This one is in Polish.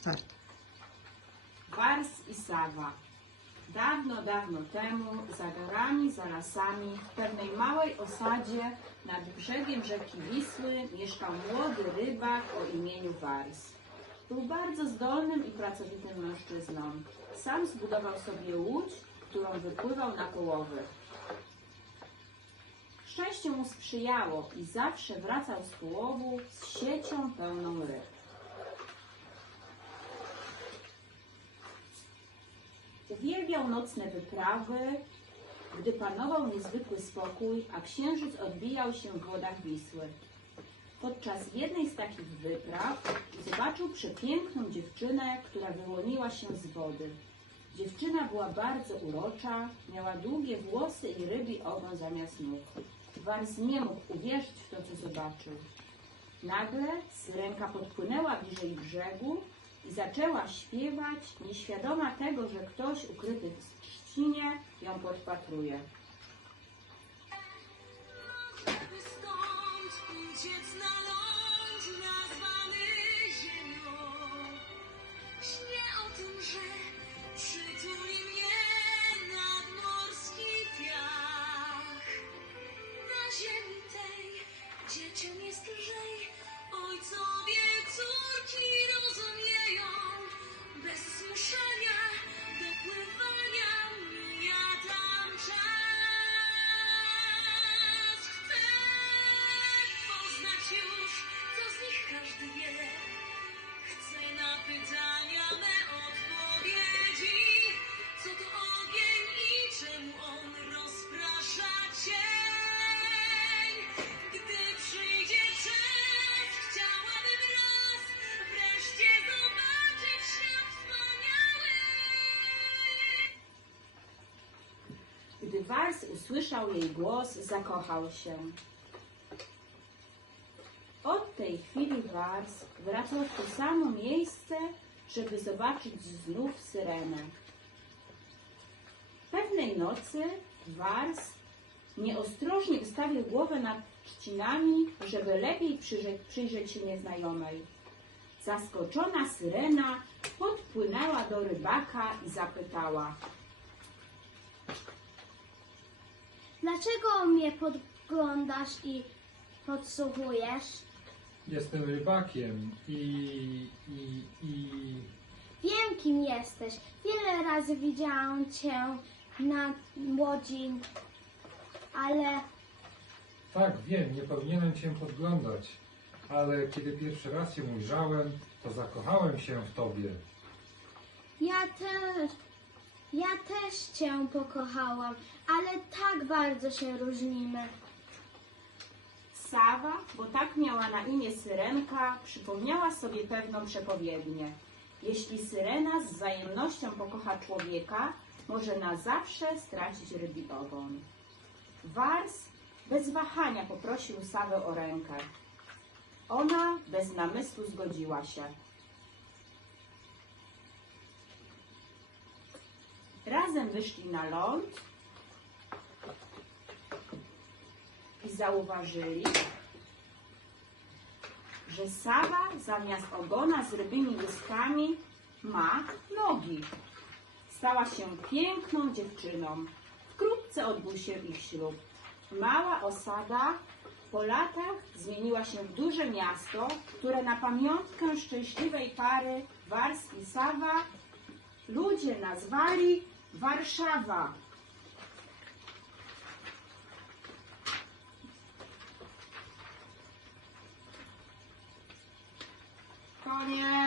Start. Wars i Sawa. Dawno, dawno temu, za gorami, za lasami, w pewnej małej osadzie nad brzegiem rzeki Wisły mieszkał młody rybak o imieniu Wars. Był bardzo zdolnym i pracowitym mężczyzną. Sam zbudował sobie łódź, którą wypływał na połowy. Szczęście mu sprzyjało i zawsze wracał z połowu z siecią pełną ryb. Uwielbiał nocne wyprawy, gdy panował niezwykły spokój, a księżyc odbijał się w wodach Wisły. Podczas jednej z takich wypraw zobaczył przepiękną dziewczynę, która wyłoniła się z wody. Dziewczyna była bardzo urocza, miała długie włosy i rybi ogon zamiast nóg. Wars nie mógł uwierzyć w to, co zobaczył. Nagle syrenka podpłynęła bliżej brzegu zaczęła śpiewać, nieświadoma tego, że ktoś ukryty w trzcinie ją podpatruje. Uciec na Wars usłyszał jej głos, zakochał się. Od tej chwili Wars wracał w to samo miejsce, żeby zobaczyć znów syrenę. Pewnej nocy Wars nieostrożnie ustawił głowę nad trzcinami, żeby lepiej przyjrzeć, przyjrzeć się nieznajomej. Zaskoczona syrena podpłynęła do rybaka i zapytała – Dlaczego mnie podglądasz i podsłuchujesz? Jestem rybakiem i, i, i Wiem, kim jesteś. Wiele razy widziałam cię na łodzi, ale tak wiem, nie powinienem cię podglądać, ale kiedy pierwszy raz cię ujrzałem, to zakochałem się w tobie. ja też, ja też cię pokochałam, ale tak bardzo się różnimy. Sawa, bo tak miała na imię Syrenka, przypomniała sobie pewną przepowiednię. Jeśli Syrena z wzajemnością pokocha człowieka, może na zawsze stracić rybi ogon. Wars bez wahania poprosił Sawę o rękę. Ona bez namysłu zgodziła się. Razem wyszli na ląd i zauważyli, że Sawa zamiast ogona z rybymi łyskami ma nogi. Stała się piękną dziewczyną. Wkrótce odbył się ich ślub. Mała osada po latach zmieniła się w duże miasto, które na pamiątkę szczęśliwej pary Wars i Sawa ludzie nazwali Warszawa. Koniec.